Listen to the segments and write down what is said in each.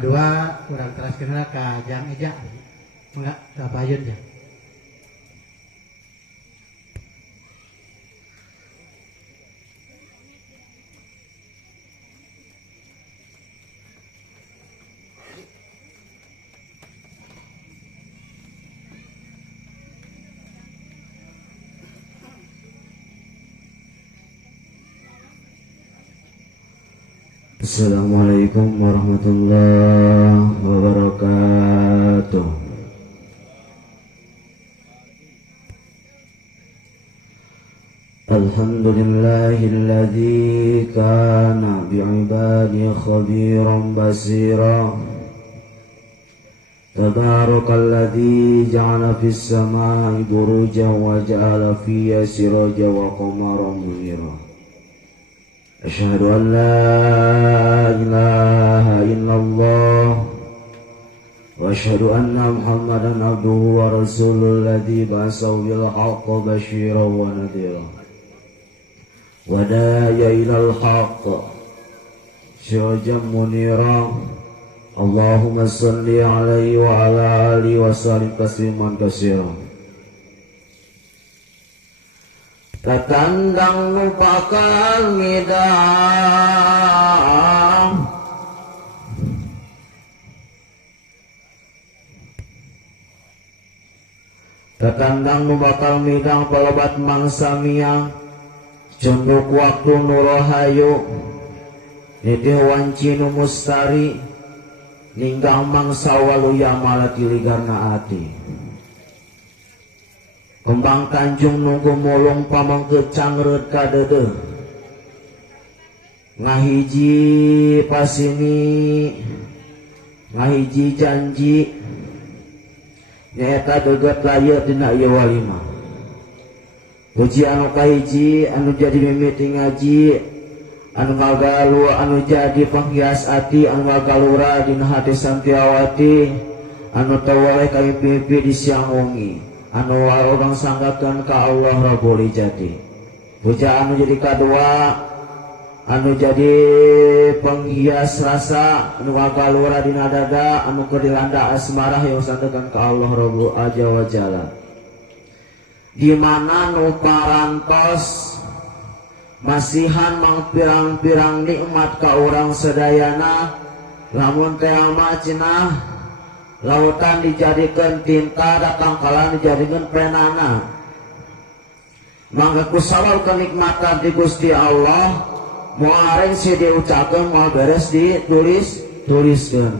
kedua kurang teras kenal ke jang eja enggak ke payun ya. Assalamualaikum warahmatullahi wabarakatuh. Alhamdulillahilladzi kana bi'ibadihi khabiran basira. Tabarakalladzi ja'ala fis samai burujan wa ja'ala fiha sirajan wa qamaran munira. Asyhadu an la ilaha illallah wa asyhadu anna Muhammadan abduhu wa rasuluhu alladzi ba'atsahu bil haqqi basyiran wa nadhira wa da'iya ilal haqq sirajan munira. Allahumma shalli alaihi wa ala alihi wa sallim tasliman katsiran. Tatandang nupakan midang Tatandang nubakal midang palobat mangsa miang Cunduk waktu nurohayu Nitih wanci numustari Ninggang mangsa waluya malati ligarna ati Kembang Tanjung nunggu mulung pamangke cangreut kadede ngahiji pasini ngahiji janji nyaeta deget layeut dina ieu walimah. Puji anu kahiji anu jadi mimiti ngaji anu ngagalu anu jadi panghias ati anu ngagalura dina hati santiawati anu tawale kami pipi di siang wengi anu orang sanggakeun ka Allah Rabbul Izzati. Puja anu jadi kadua anu jadi penghias rasa anu ngagalura dina dada anu keur dilanda asmarah yang sanggakeun ka Allah Rabbul Azza wa Jalla. Di mana nu parantos masihan mang pirang-pirang nikmat ka urang sedayana lamun teh cenah lautan dijadikan tinta datang kala dijadikan penana mangga kusawal kenikmatan di Gusti Allah moal areng si diucapkeun moal beres tuliskeun.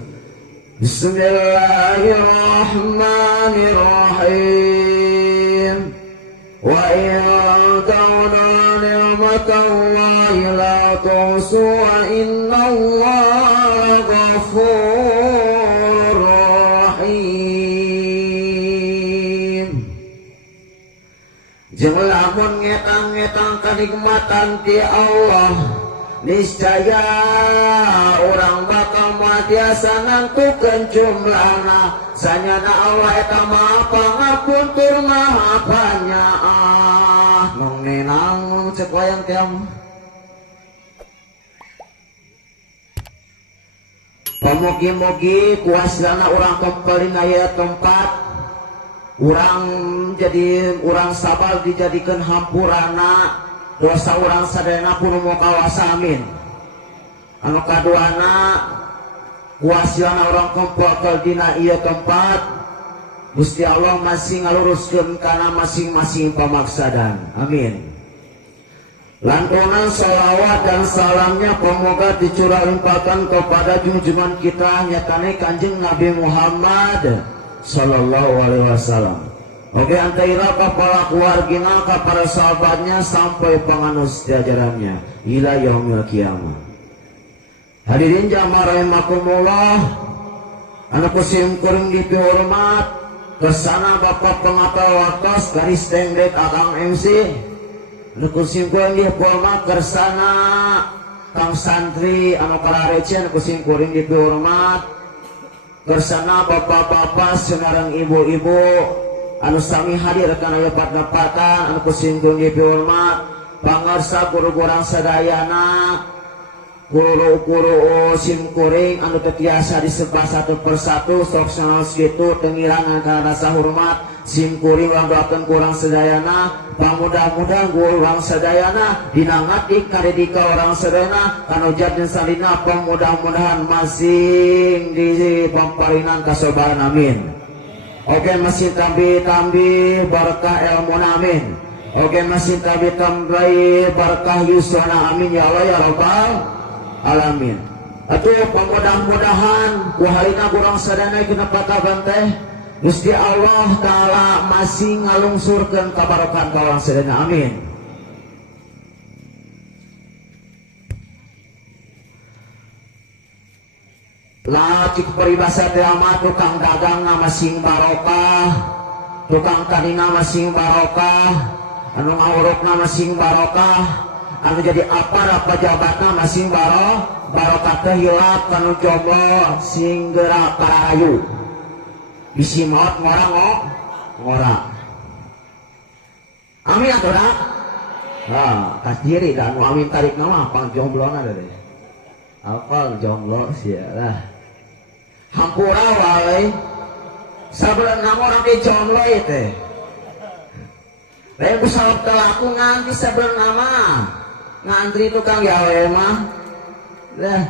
Bismillahirrahmanirrahim. Wa in ta'udu ni'matallahi la tuhsuha innallaha ghafur. Jeung lamun ngetang-ngetang kenikmatan ti Allah niscaya urang bakal matiasa ngantukeun jumlahna sanyana Allah eta Maha Pangapuntur Maha Panyaah. Mong nenang cek wayang tiam pamugi-mugi kuaslana urang kempelin aya tempat urang jadi urang sabal dijadikan hampurana dosa urang sadayana pun mau kawas amin. Anu kaduana kuasiana urang kempel dina ieu tempat Gusti Allah masih ngaluruskeun kana masing-masing pamaksadan. Amin. Lantunan sholawat dan salamnya pemoga dicurahkan kepada junjungan kita nyatane Kanjeng Nabi Muhammad sallallahu alaihi wasallam. Oke, antaira ka para keluargina ka para sahabatnya sampai panganus jajarannya ila yaumil kiamah. Hadirin jamaah rahimakumullah, anu kusim kuring dihormat kesana Bapak Pengapel Waktos garis tendek Akang MC. Anu kusim kuring dihormat kesana Kang Santri anu kalarecen kusim kuring dihormat kesana bapak-bapak senarang ibu-ibu anu sami hadir kana lepat-lepatan anu kusinggung dihormat pangarsa guru-gurang sadayana kuru sim kuring anu teu tiasa disebut satu persatu sok sanes kitu tengirangan kana rasa hormat sim kuring urang doakeun kurang sedayana pamudah-mudahan urang sedayana dina ngati karedika urang sedayana kanu jadin salina pamudah-mudahan masing di pamparinan kasobaran amin. Oke masih tambi berkah ilmu amin. Oke masih tambi berkah yuswana amin ya Allah ya Rabbal alamin. Atuh pamudah-mudahan kuhalina kurang sadana kenapa kaban teh Gusti Allah taala masih ngalungsurkeun kabarokan ka urang sadana amin. Lah cik peribasa teh mah tukang dagang masing barokah, tukang tanina masing barokah, anu ngawurukna masing barokah, anu jadi aparat pejabatna masing barokah teh hilap kanu jomblo sing geura parahayu bisi maot ngora amin atuh da kas diri da anu amin tarik nama pang jomblona da deh apal jomblo sia lah hampura wae sabelan nama orang di jomblo teh lain kusawab telaku nganti sabelan nama ngantri tukang gawe mah lah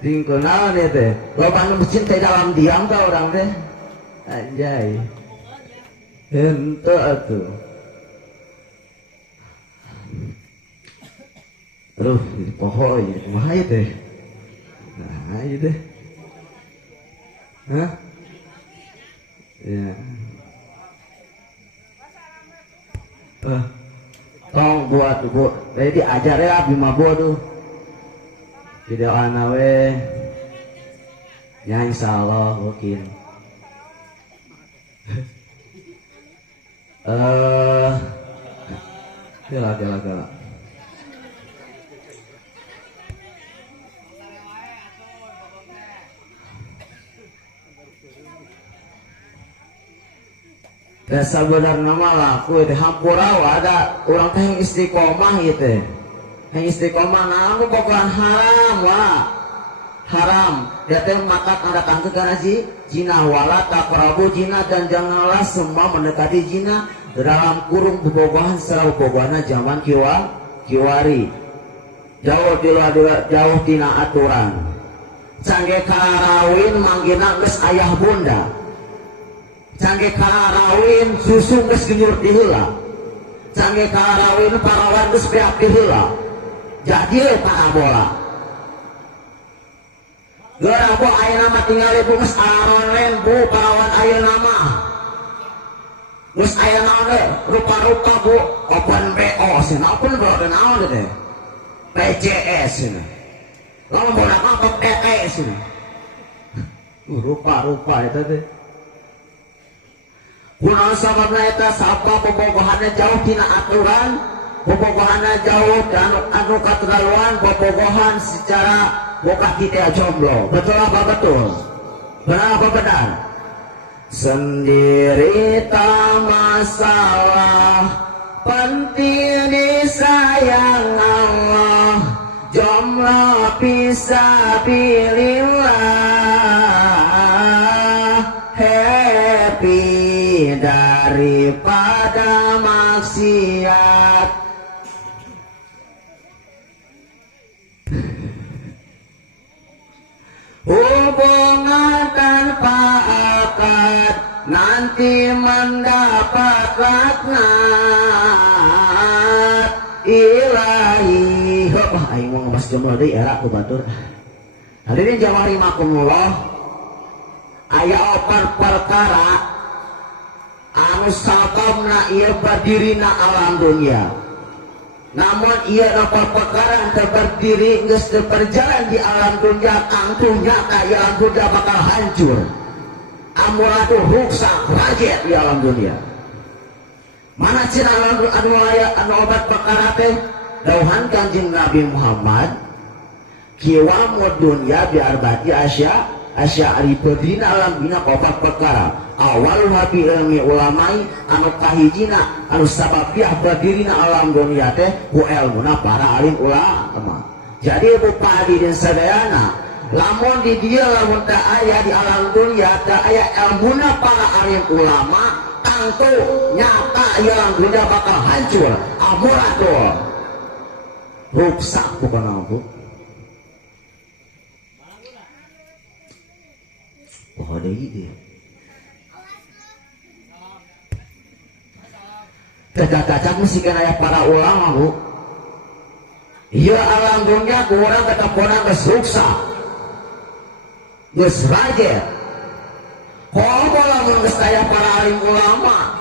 tinggal naon ya teh loba nu cinta dalam diam ka orang teh anjay henteu atuh aduh ini poho ieu kumaha ieu teh nah ieu teh hah ya tong buat bu jadi ajar ya abdi mah tuh video anawe ya insyaallah mungkin gala dasar benar nama laku itu hampura ada orang teh yang istiqomah gitu yang istiqomah namun pokoknya haram wah haram dia teh makat anda tangke karena zina wala taqrabu zina dan janganlah semua mendekati zina dalam kurung bobogohan serau bobogohana zaman kiwari jauh tina aturan cangge karawin manggina geus ayah bunda cangge karawin susu geus genyur ti heula cangge karawin parawan geus beak ti heula jadi parabola geura bu ayeuna mah tingali bu geus aronen bu parawan ayeuna mah geus aya naon rupa-rupa bu open BO cenah open BO teh naon teh PCS cenah lamun bodak mah PTS cenah rupa-rupa eta teh kunaon sababna eta sabab bobogohanna jauh tina aturan bobogohanna jauh dan anu katerlaluan bobogohan secara boga kita jomblo betul apa betul benar apa benar sendiri tak masalah penting disayang Allah jomblo fisabilillah happy daripada maksiat hubungan tanpa akad nanti mendapat laknat ilahi aing mau ngebahas jomblo deui era ku batur hadirin jamaah rahimakumullah aya opat perkara anu sababna ieu berdirina alam dunia namun ia dapat perkara berdiri geus berjalan di alam dunia kangtunya kaya alam dunia bakal hancur amuradu ruksak rajet di alam dunia mana cina anu anu obat perkara teh dauhan Kanjeng Nabi Muhammad kiwamud dunia biar bati asya aripedina alam bina obat perkara awal habi ilmi ulamai anu kahijina anu sababiah berdirina alam dunia teh ku ilmuna para alim ulama Jadi bupati dan sadayana lamun di dia lamun tak aya di alam dunia tak aya ilmuna para alim ulama tangtu nyata yang dunia bakal hancur amuratul rusak bukan apa oh ada ide cacak-cacak mesti kan ayah para ulama bu iya alam dunia kurang kata kurang kesuksah geus raja komo lamun geus aya para alim ulama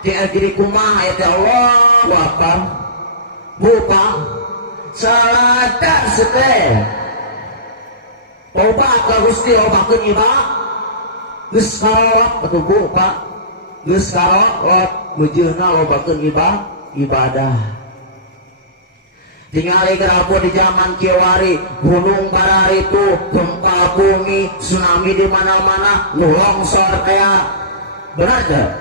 dia diri kumaha ya Allah Akbar buka salada seteh obat ka Gusti obakeun ibadah geus karot atuh buka geus karot meujeunna lobakeun ibadah tinggali kerapu di zaman kiwari gunung para itu gempa bumi tsunami di mana-mana longsor kayak benar gak?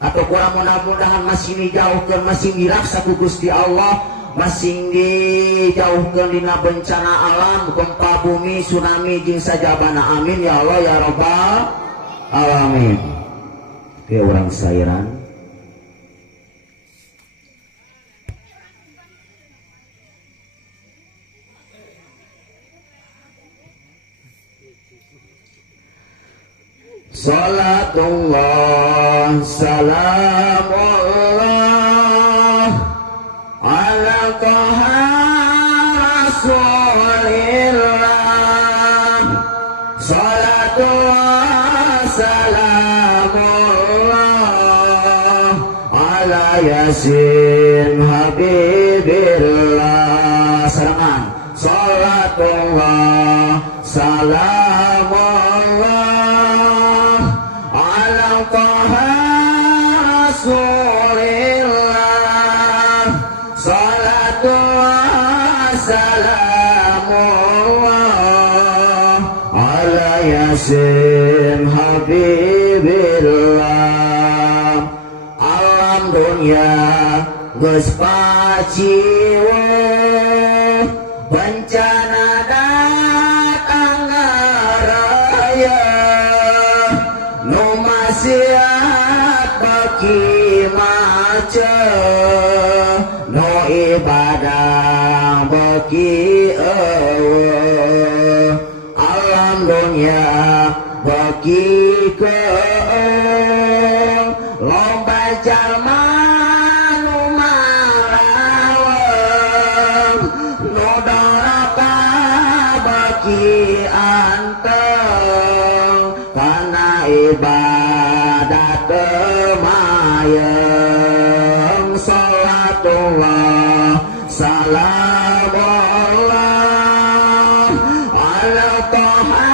Atau kurang mudah-mudahan masih dijauhkan masih miraksa ku Gusti Allah masih dijauhkan dina bencana alam gempa bumi tsunami jeung sajabana amin ya Allah ya Rabbal alamin. Oke orang sairan Salatullah salamullah ala taha rasulillah salatullah salamullah ala yasin habibillah serangan salatullah salamullah Rasulillah salatullah salamullah ala yasin habibillah alam dunia geus paciwa bencana datang ngaraya nu maksiat bagi maca no ibadah bagi alam dunia bagi ke lomba jalma nu malawan nu doraka bagi anteng karena ibadah temayang salatullah salamullah ala taha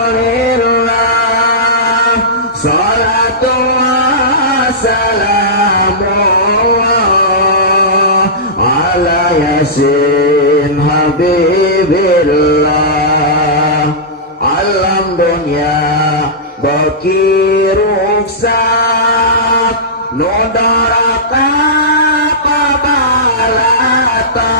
rasulillah salatullah salamullah ala yasin habibillah alam dunia bagi ruksak nu doraka pabalata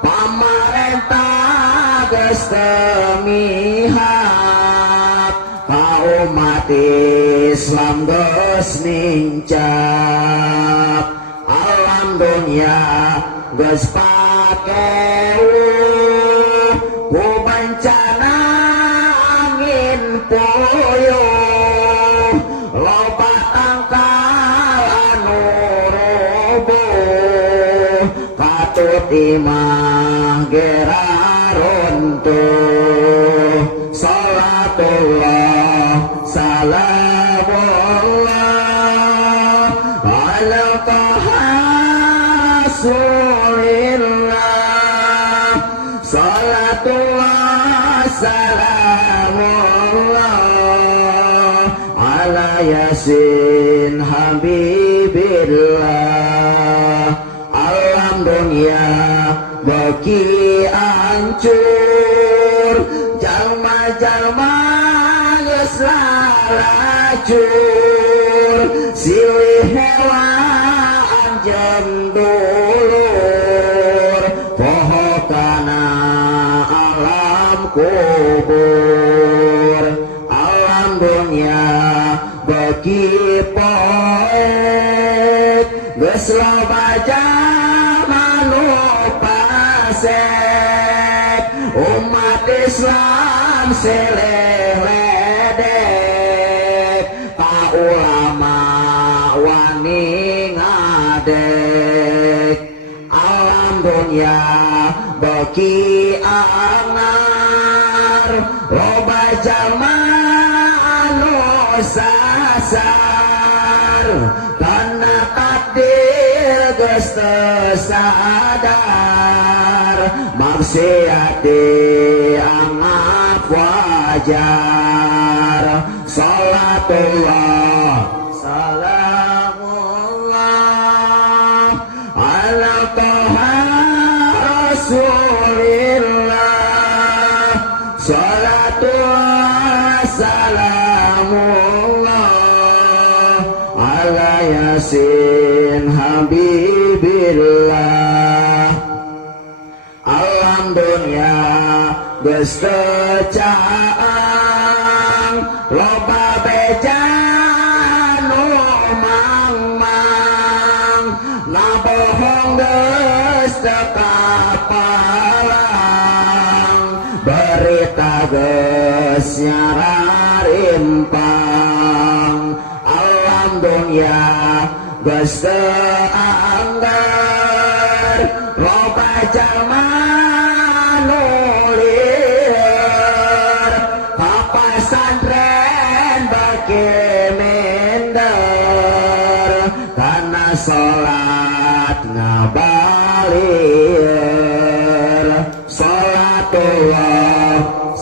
pamarentah geus teu mihak ka umat Islam geus nincap alam dunia geus pakeuh ku bencana angin puyuh loba tangkal anu rubuh katut imah gera runtuh salatullah salamullah ala taha rasulillah salatullah salamullah ala yasin habibillah alam dunia bagi hancur jalma-jalma geus lalacur silih hewan jeung dulur poho kana alam kubur alam dunia beki poek geus loba jamanu pasek umat Islam seleledek ka ulama wani ngadek alam dunia beki angar loba jamanu sasar karena takdir geus teu sadar maksiat dianggap wajar salatullah salamullah ala toha rasulillah salatullah salamullah ala yasin habibillah alam dunia geus teu caang loba beja nu mangmang ngabohong geus teu kapalang berita geus nyararimpang alam dunia geus teu anggar loba jalma nu lieur ka pasantren bagi minder kana salat ngabalieur salatullah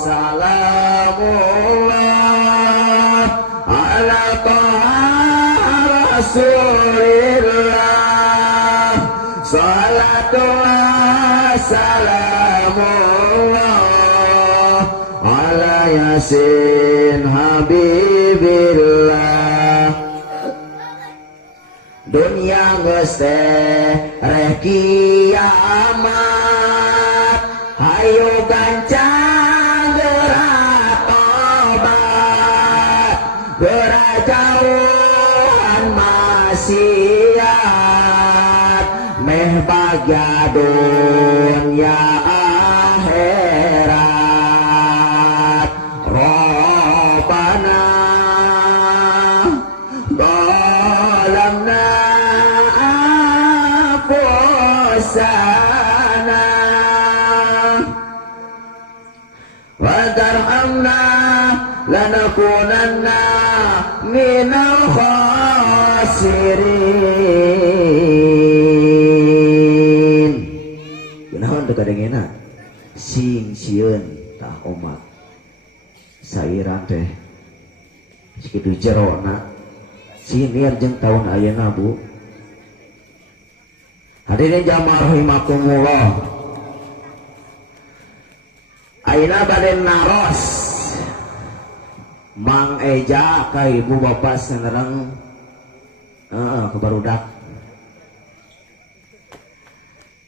salamullah ala toha rasulillah salatullah salamullah ala yasin habibillah dunia geus teh reh kiamat hayu gancang geura tobat geura jauhan maksiat meh bagja dunia akhirat Rabbana dhalamna anfusana wa tarhamna lanakunanna minal khasirin kunaon teu kadengena sing sieun tah omat sairan teh sakitu jerona sinir jeung taun ayeuna Bu hadirin jamaah rahimakumullah ayeuna bade naros Mang Eja ka ibu bapak sanereng ke barudak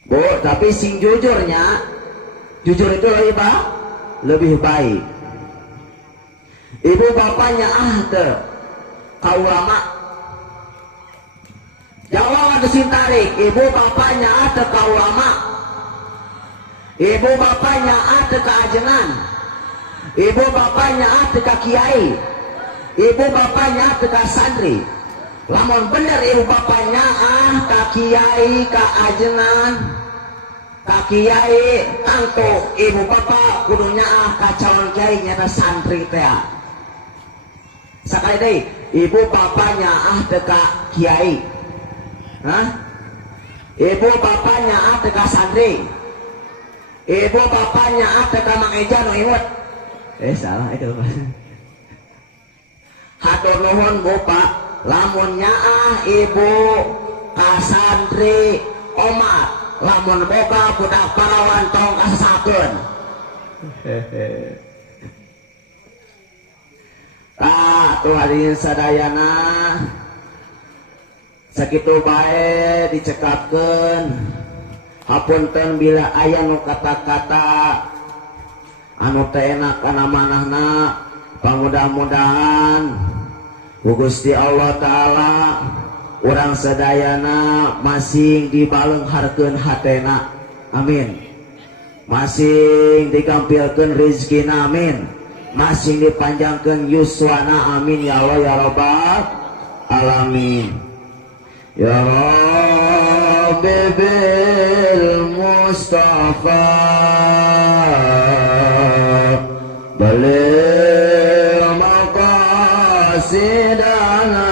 Bu tapi sing jujurnya jujur itu lebih baik ibu bapaknya teu ka ulama Jawa geus tarik ibu bapaknya teu ka ulama ibu bapaknya teu ka ajengan ibu bapaknya teu ka kiai ibu bapaknya teu ka santri lamun bener ibu bapaknya ka kiai ka ajengan ka kiai tangtu ibu bapak kudunya ka calon kiai nyata santri teh sakali deui ibu bapaknya teu ka kiai ibu bapaknya teu ka santri ibu bapaknya teu ka Mang Eja nu imut salah itu hatur nuhun Bu Pak lamunnya ibu ka santri omat lamun boga budak parawan tong kasasakeun tuh hadirin sadayana sakitu bae dicekapkeun hapunten bila aya nu kata-kata anu teu enak kana manahna pamudah-mudahan ku Gusti Allah taala urang sadayana masing dibaleungharkeun hatena amin masing digampilkeun rezekina amin masing dipanjangkeun yuswana amin ya Allah ya rabbal alamin ya Rabbi bil Mustafa baligh maqasidana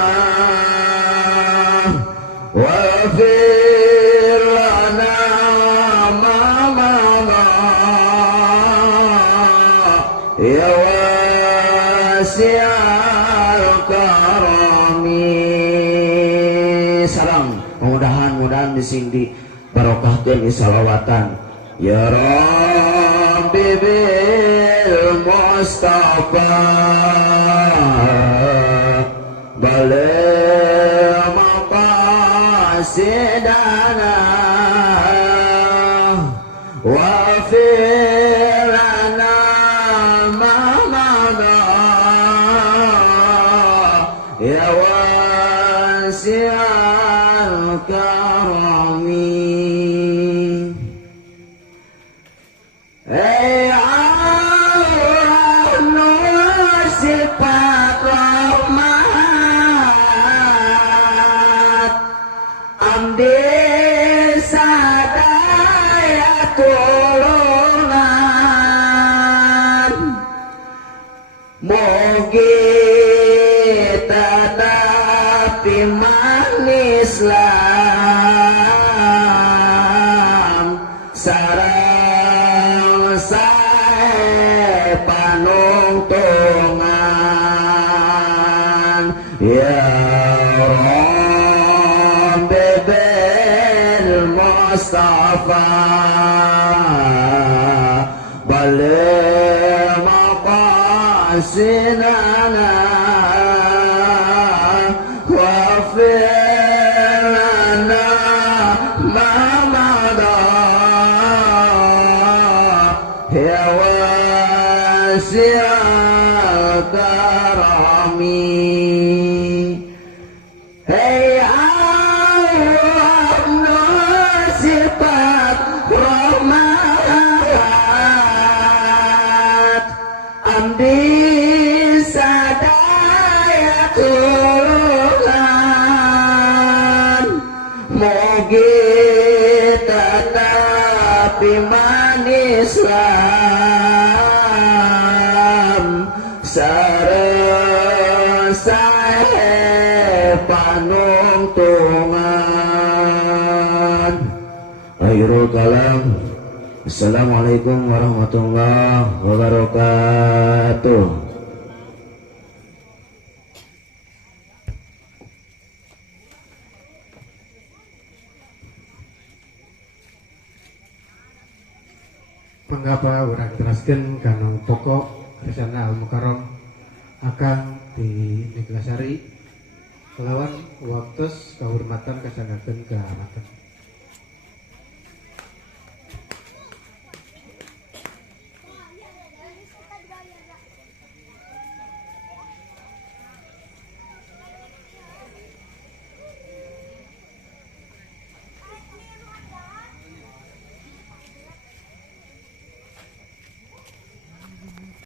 waghfir lana ma madha ya wasi'al karami sareng mudah-mudahan bising di barokahkeun salawatan ya Rabbi bil Mustafa baligh maqasidana waghfir lana ma madha ya wasi'al karami Allah nur sifat rahmat amdi sadaya tulungan mugi tetap iman Islam sareng sae panungtungan ya Rabbi bil Mustafa baligh maqasidana waghfir lana ma madha ya wasi'al karami hey Allah nur sifat rahmat amdi sadaya tulungan mugi tetap iman Islam sareng sae panungtungan akhirul kalam assalamualaikum warahmatullahi wabarakatuh. Mengapa orang teraskan kanong pokok Kersana Al-Mukarram akan di Neglasari kelawan waktu kehormatan kesanakan kehormatan